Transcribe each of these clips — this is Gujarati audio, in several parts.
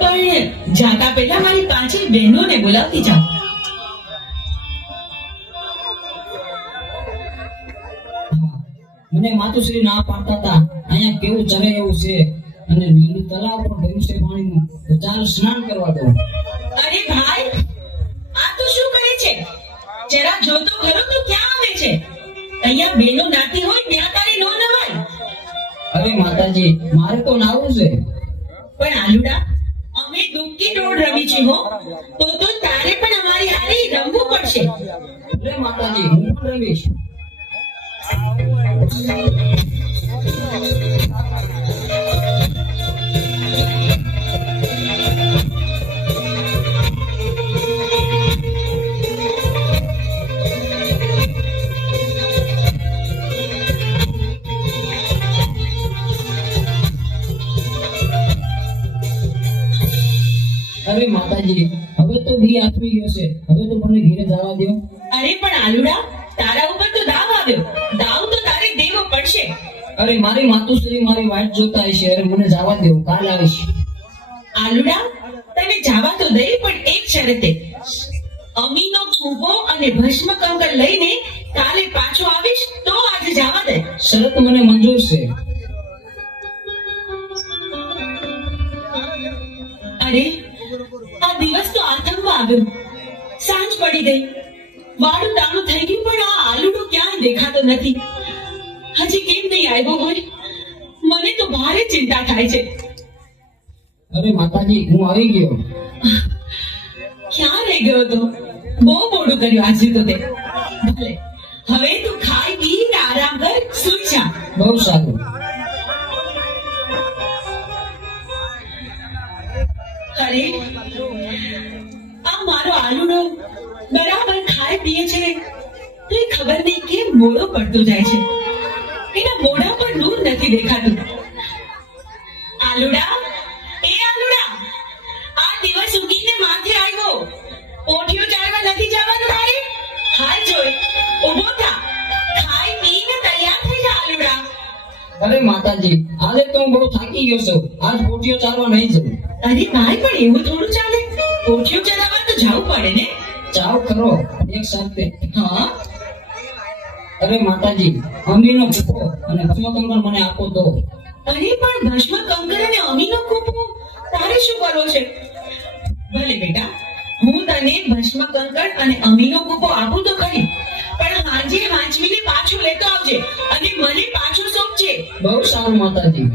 પણ જાતા પહેલા મારી પાંચેય બહેનોને બોલાવતી જાઓ. મને માતુશ્રી ના પાડતા હતા અહીંયા કેવું ચરે એવું છે અને લીલું તળાવ પણ ભર્યું છે પાણીનું, તો ચાલો સ્નાન કરવા દો. અરે ભાઈ, આ તો શું કરે છે? જરા જોતો ખરો તો ક્યાં આવે છે? અહીંયા બેનો નાતી હોય ત્યાં તારે નો નવાય. અરે માતાજી, મારે તો નાવું છે. પણ આલુડા, અમે ડૂબકી દોડ રમી છે હો, તો તારે પણ અમારી હારે રમવું પડશે. અરે માતાજી, હું પણ રમીશ. અરે માતાજી, હવે તો દી આથમી ગયો છે, હવે તો મને ઘરે જવા દો. અરે પણ આલુડા, તારા ઉપર તો દાવ આવ્યો. દાવ તો તારે દેવો પડશે. અરે મારી માતુશ્રી મારી વાટ જોતા હશે. અરે મને જવા દો, કાલ આવીશ. આલુડા, તને જવા તો દઈ, પણ એક શરતે. અમીનો કૂબો અને ભસ્મ કંકર લઈને કાલે પાછો આવીશ તો આજે જવા દે. શરત મને મંજૂર છે. અરે, આ દિવસ તો આથમવા આવ્યો. સાંજ પડી ગઈ, વાળું ટાણું થઈ ગયું, પણ આ આલુડો ક્યાંય દેખાતો નથી. હજી કેમ નહીં આવ્યો હોય? મને તો ભારે ચિંતા થાય છે. અરે માતાજી, હું આવી ગયો. ક્યાં રહી ગયો તો? બહુ મોડું કર્યું આજે તો તે. ભલે, હવે તું ખાઈ પી આરામ કર, સૂઈ જા. બહુ સારું. અરે, આ મારો આલુડો બરાબર ખાય પીએ છે, તો એ ખબર નહીં કેમ મોડો પડતો જાય છે. એના મોઢા પર નૂર નથી દેખાતું. આલુડા, એ આલુડા, આ દિવસ ઉગીને માથે આવ્યો. પોઠિયો ચારવા નથી જવાનું તારે? હાલ જોઈ, ઊભો થા, ખાઈ પીને તૈયાર થઈ જા આલુડા. અરે માતાજી, આજે તો હું બહુ થાકી ગયો છું. આજ પોટીઓ ચાલવા નહીં જવું. અરે ભાઈ, પણ એવું થોડું ચાલે. પોઠિયો ચલાવવા તો જવું પડે ને. જાઓ ખરો એક સાથે. હા, અરે માતાજી, અમીનો કૂપો અને ભસ્મકંકર મને આપો તો. અરે પણ ભસ્મ કંકર અને અમીનો કૂપો તારે શું કરવો છે? ભલે બેટા, હું તને ભસ્મ કંકર અને અમીનો કૂપો આપું તો ખરી, પણ હાંજે હાંચવીને પાછું લેતો આવજે અને મને પાછું સોંપજે. બહુ સારું માતાજી.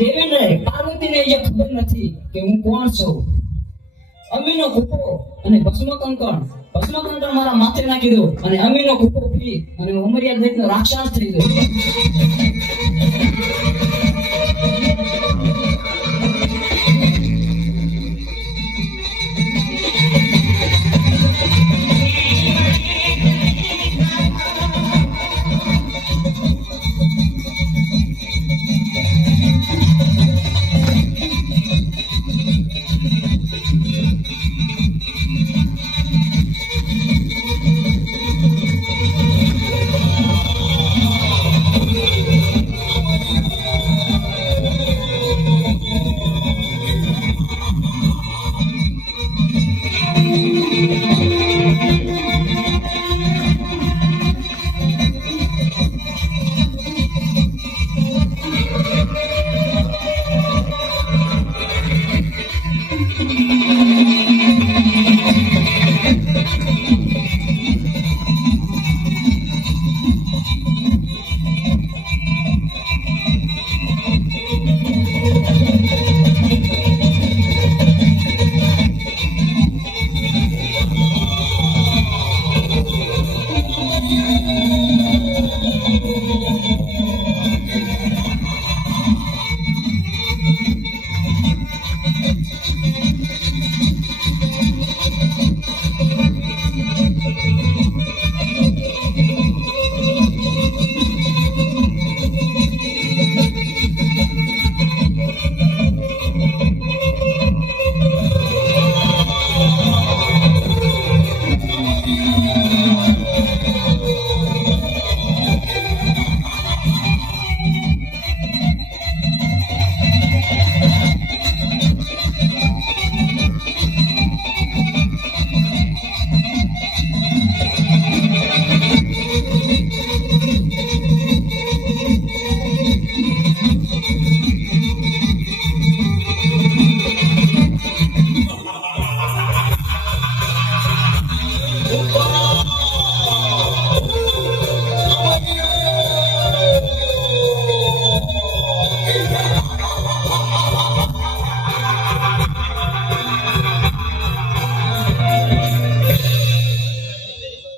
દેવેન્દ્ર, પાર્વતીને એ ખબર નથી કે હું કોણ છું. અમીનો કૂપો અને ભસ્મકંકર મારા માથે નાખી દો અને અમીનો કૂપો પી અને હું અમર્યાદ દૈત્યનો રાક્ષસ થઈ ગયો.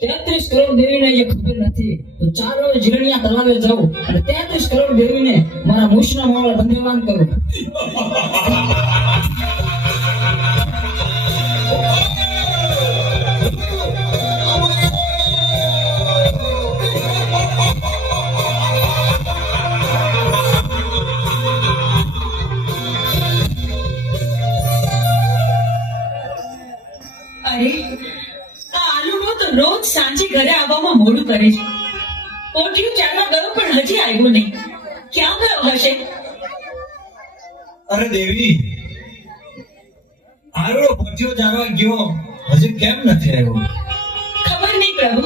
33 કરોડ દેવીને જે ખબર નથી તો ચાલો જીરણિયા તળાવે જાઉં અને 33 કરોડ દેવીને મારા મૂછના માવળા બંધેવાન કરું. અરે આ આલુનો તો રોજ સાંજે ઘરે આવવામાં મોડું કરે છે. પોટિયું ચાલવા ગયો પણ હજી આવ્યો નહીં. ક્યાં ગયો હશે? અરે દેવી, આરોડો પોતિયો ચારવા ગયો હજી કેમ નથી આવ્યો? ખબર નહીં પ્રભુ.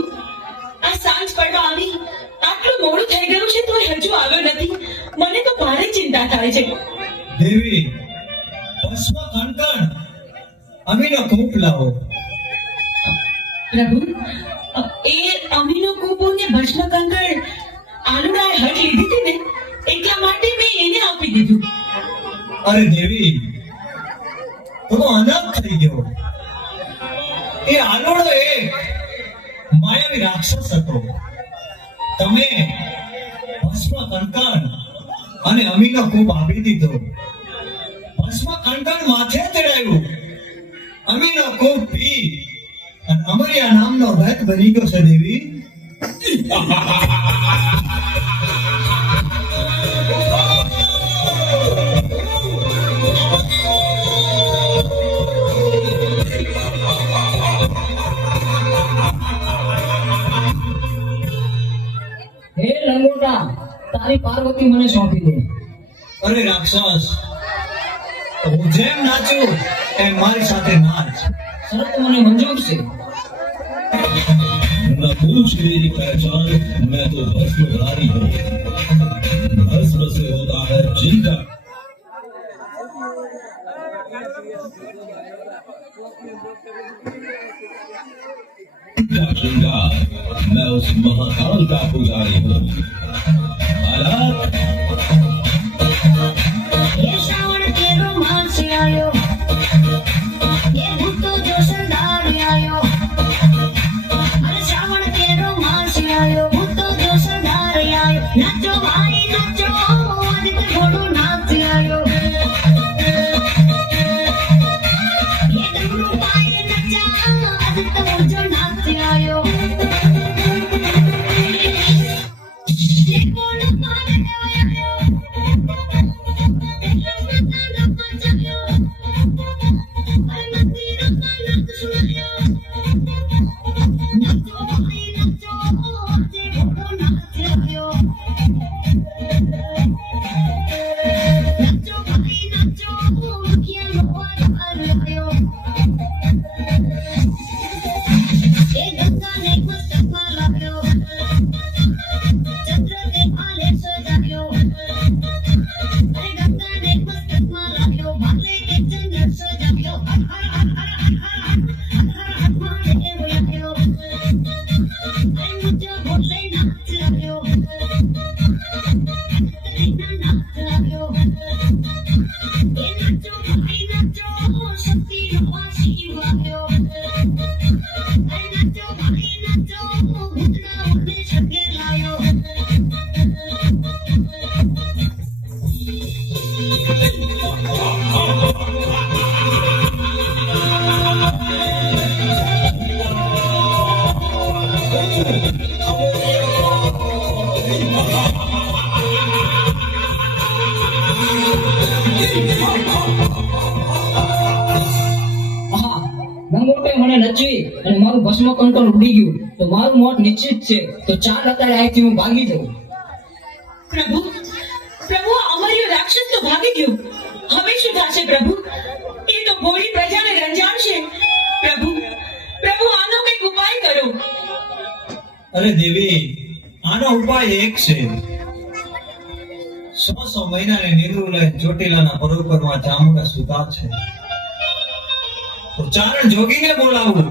આ સાંજ પડવા આવી, આટલું મોડું થઈ ગયું છે તો હજુ આવ્યો નથી. મને તો ભારે ચિંતા થાય છે. દેવી, ભસ્મ કંકણ અમીનો કૂપ લાવો. પ્રભુ, એ અમીનો કૂપો ને ભસ્મ કંકણ આલુડાએ હટ લીધી હતી ને, એટલા માટે મેં એને આપી દીધું. અરે દેવી, તો અનાથ થઈ ગયો. એ આલોડો એક માયાવી રાક્ષસ હતો. તમે ભસ્મ કંકણ અને અમીનો કૂપ આપી દીધો. ભસ્મ કંકણ માથે ચડાવ્યું, અમીનો કૂપ પી અને અમરિયા નામનો રથ બની ગયો છે દેવી. હે લંગોટા, તારી પાર્વતી મને સોંપી દે. અરે રાક્ષસ, હું જેમ નાચું એમ મારી સાથે નાચ. શરત મને મંજૂર છે. न पूछ मेरी पहचान, मैं तो भस्मधारी हूँ. भस्म से होता है जिनका श्रृंगार. मैं उस महाकाल का पुजारी हूँ. हालात ये श्रावण तेरो मास आयो, ये भूतो जो सरदार आयो. अरे श्रावण तेरो मास आयो, भूतो जो सरदार आयो. नाचो भाई नाचो, आज तो घोड़ो नाच आयो. ये डमरू पाए नचा, आज तो मुझो नाच आयो. ये कौन मान आयो, લંગોટે મને નચવી અને મારું ભસ્મ કંકણ ઉડી ગયું તો મારું મોત નિશ્ચિત છે. તો ચાલ અત્યારે અહીંથી હું ભાગી જાઉં. પ્રભુ, પ્રભુ, આ અમર્યો રાક્ષસ તો ભાગી ગયો. હવે શું થશે પ્રભુ? એ તો ભોળી પ્રજાને રંજાડશે. પ્રભુ, પ્રભુ, આનો કંઈક ઉપાય કરો. અરે દેવી, આનો ઉપાય એક છે. 100 મહિનાને નિર્ણય લઈ ચોટીલાના પરોપરમાં ચામુંડા સુતા છે. તો ચારણ જોગીને બોલાવું,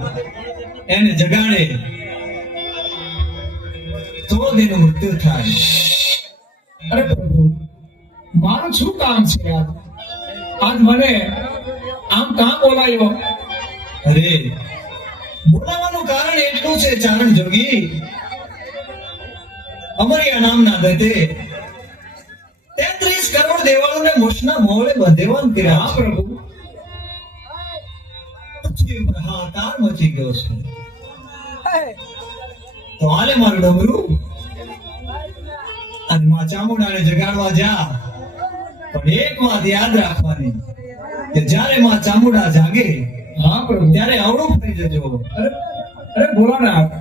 એને જગાડે તો તેનું મૃત્યુ થાય. અરે પ્રભુ, મારું શું કામ છે યાર? આજ મને આમ કાં બોલાયો? અરે બોલાવાનું કારણ એટલું છે ચારણ જોગી, અમરિયા નામના દત્તે 33 કરોડ દેવાળોને મોક્ષના મોહળે બંધેવાન કર્યા. હા પ્રભુ. પૃથ્વી ઉપર હાહાકાર મચી ગયો છે. તો હાલે મારું ડમરું અને માં ચામુંડાને જગાડવા જા. પણ એક વાત યાદ રાખવાની કે જ્યારે માં ચામુંડા જાગે હા પ્રભુ. ત્યારે અવળું ફરી જજો. અરે અરે ભોળાનાથ,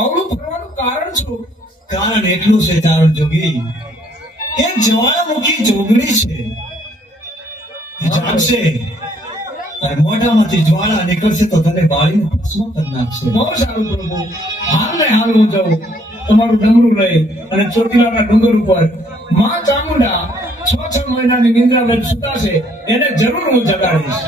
આવડું ફરવાનું કારણ શું? કારણ એટલું છે ચારણ જોગી, એક જ્વાળામુખી જોગણી છે, એ જાગશે અને મોઢામાંથી જ્વાળા નીકળશે તો તને બાળીને ભસ્મ કરી નાખશે. બહુ સારું પ્રભુ. હાલ ને હાલ હું જાઉં તમારું ડમરું લઈ અને ચોટીલાના ડુંગર ઉપર માં ચામુંડા 6 મહિનાની નિંદ્રા લઈ સુતાશે, એને જરૂર હું જગાડીશ.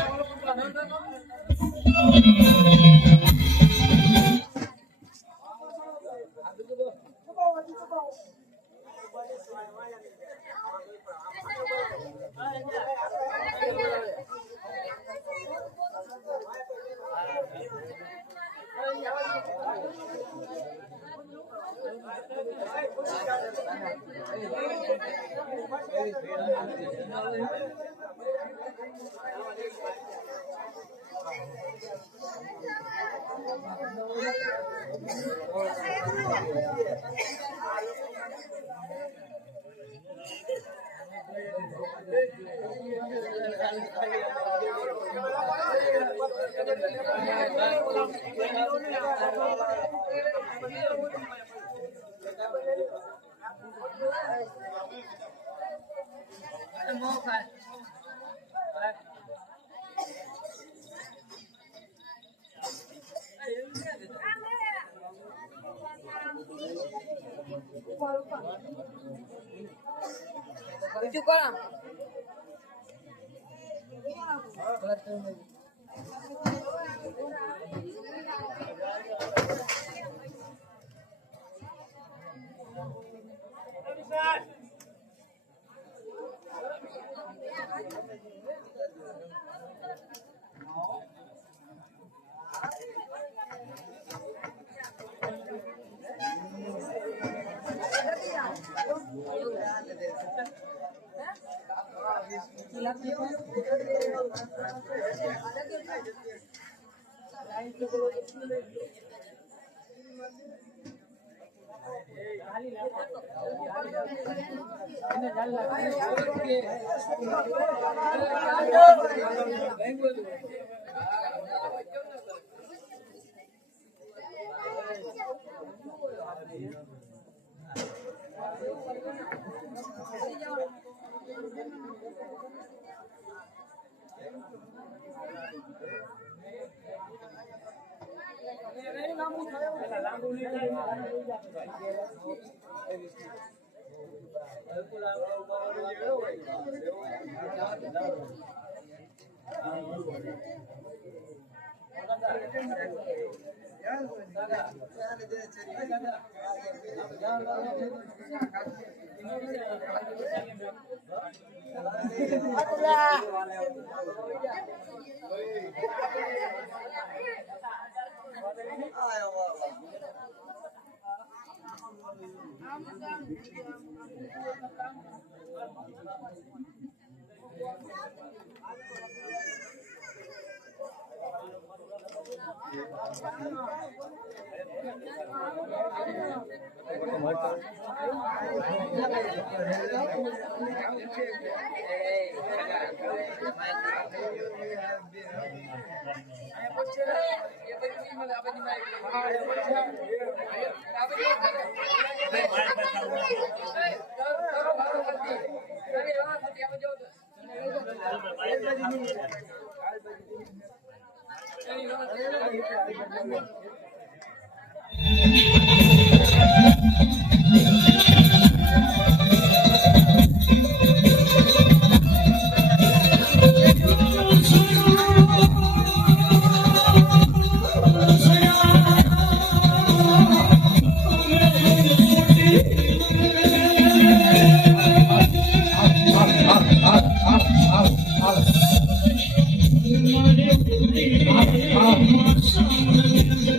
આ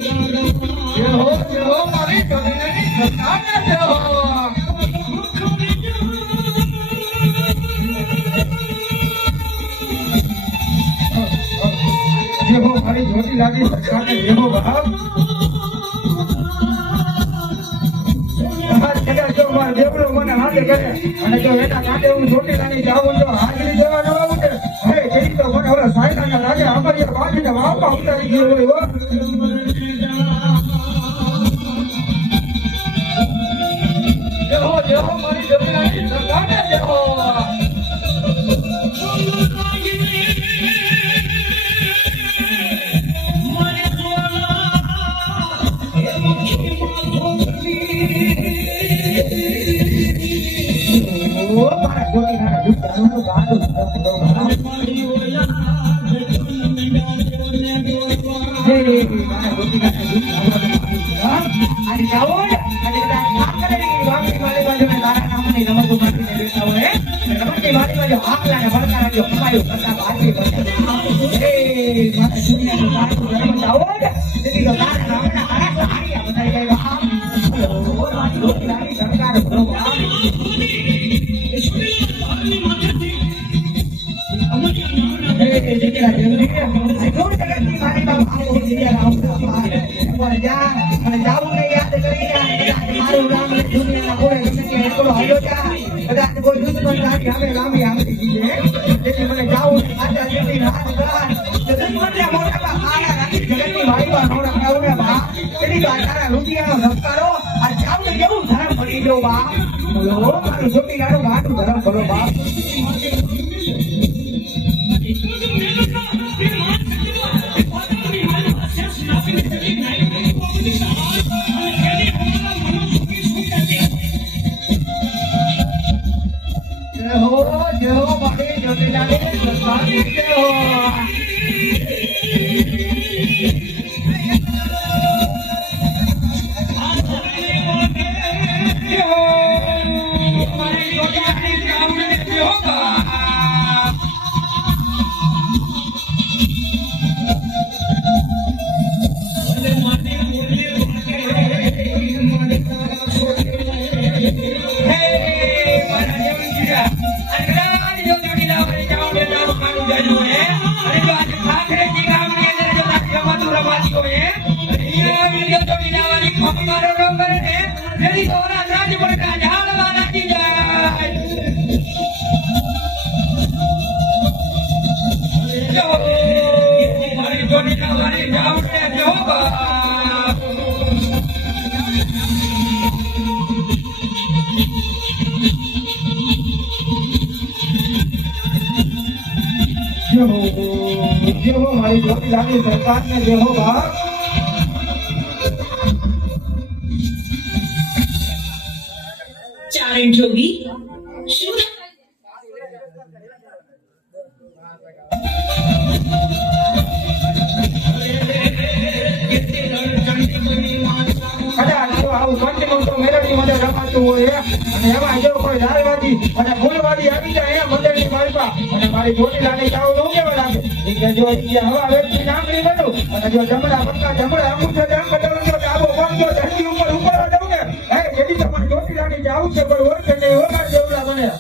જેવો મારી જોતી લાગી સરકારને જેવો ભાવ જો મારો દેવડો મને હાથે કરે અને જો એના કાંઠે હું જોતી લાગી જાઉં તો હાજરી દેવા ન આવું ને હે જેની તો મને હવે સાયલાના લાગે અમારી બાજુને વાવમાં ઉતારી ગયો હોય હો જેવો મારી જોતી લાગી સરકારને જેવો જેવો મારી જોતી લાગી સરકારને જેવો ભાવ ચારણ જોગી શું કદાચ જો આવું કંટીન્યુ તો મેલડી મને રમાતું હોય અને એમાં જો કોઈ દારૂવાદી અને ફૂલવાદી આવી જાય એ મંદિરની બાજુમાં અને મારી જોતી લાગી જાવ ન કેવા લાગે કે જો હવા વ્યક્તિ નામની બનું અને જો જમણા પક્કા જમણા અંગૂઠે ડાંગ બદલું જો ડાબો પગ જો ધરતી ઉપર ઉપર દઉં ને હે જેથી તમારી જોતી લાગી જાવું છે પણ ઓળખે નહીં ઓગાડ જેવડા બને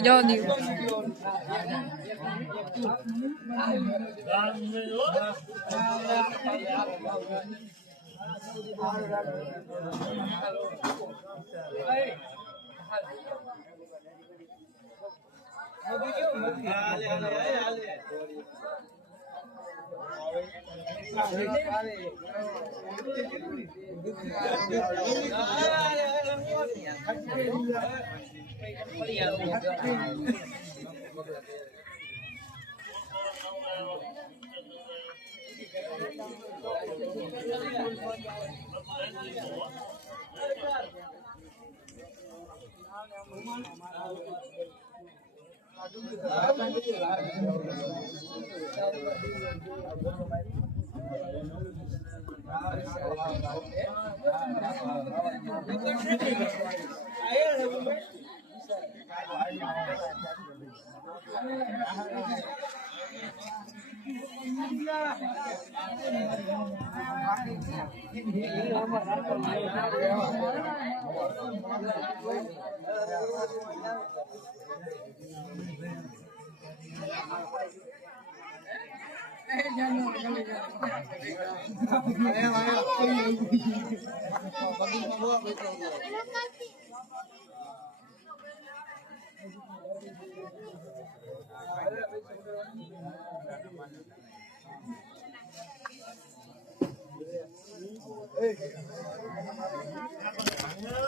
જવા દો